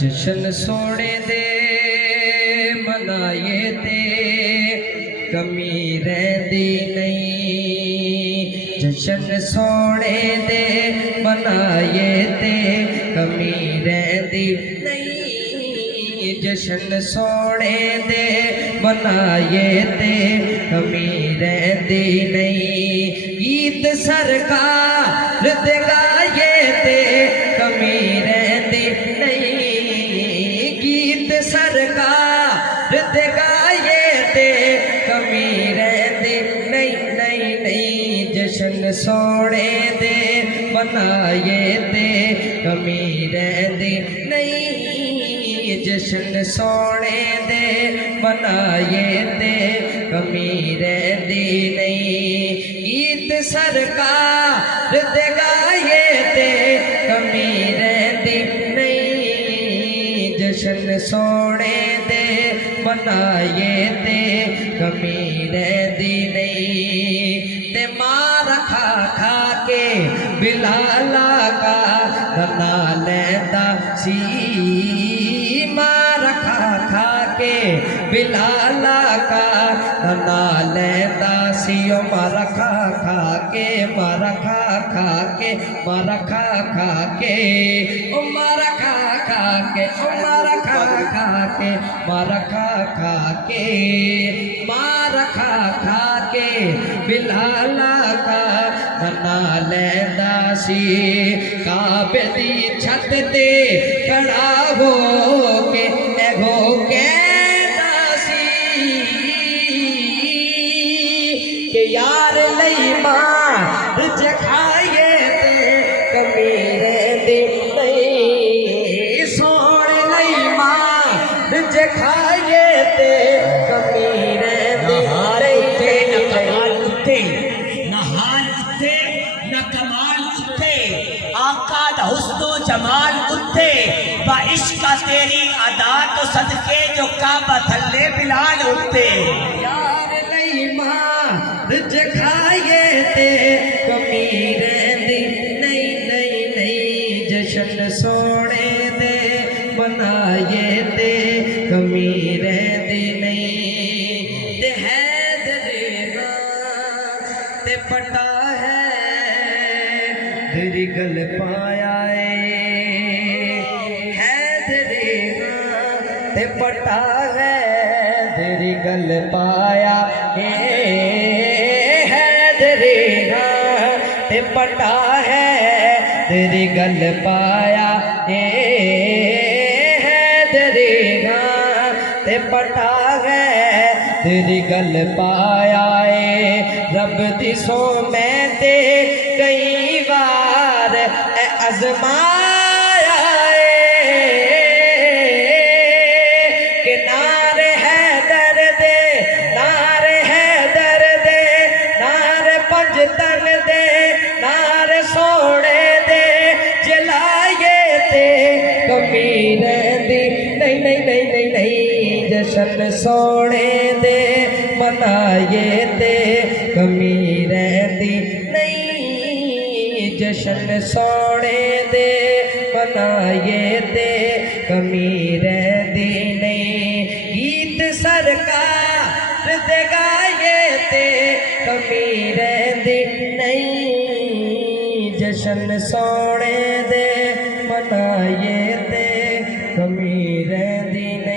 जशन सोने दे मनाए ते कमी रहती नहीं। जशन सोने दे मनाए ते कमी रहती नहीं। जशन सोने दे मनाए ते कमी रहती नहीं। गीत सरकार दे गाए ते कमी रहती नहीं। गीत सरकार दे गाए ते कमी रहती नहीं नहीं नहीं। जशन सोने दे मनाए ते कमी रहती नहीं। जशन सोने दे मनाए ते कमी रहती नहीं। गीत सरकार दे गाए ते कमी रहती नहीं। जशन सोने दे मनाए ते कमी रहती नहीं। ते मार खा खा के बिलाला का बना लेता सी। मार खा खा के बिलाला का बना लेता सी। ओ मार खा खा के मार खा खा के मार खा खा के ओ मार खा खा के ओ मार खा खा के मार खा खा के मार खा खा के बिलाला का बना लेता सी। काबे दी छत ते खड़ा हो के एगो कहता सी कि यार लई मार जखाए ते कमी रहती नहीं। सोने लई मार जखाए ते कमी रहती हुस्नो जमाल उत्थे बा इश्का तेरी अदा तो सदके जो काबा थल्ले बिलाल उत्थे। यार नहीं मार जखाए ते कमी रहती नहीं नहीं नहीं। जशन सोने दे मनाए ते कमी रहती नहीं। ते हैदरेगा ते पटा है तेरी गल पाया ते पटा है तेरी गल पाया है दरेगा ते पटा है तेरी गल पाया है दरेगा ते पटा है तेरी गल पाया रब दी सो मैं ते कई बार अजमाया कि नारे है दर्द नारे है दर्द नारे पंजतन दे नारे सोने दे जलाए ते कमी रहती नहीं नहीं नहीं नहीं नहीं। जशन सोने दे मनाए ते कमी रहती नहीं। जशन सोने दे मनाए ते कमी रहती नहीं। गीत सरकार दे गाए ते कमी रहती नहीं। जशन सोने दे मनाए ते कमी रहती नहीं।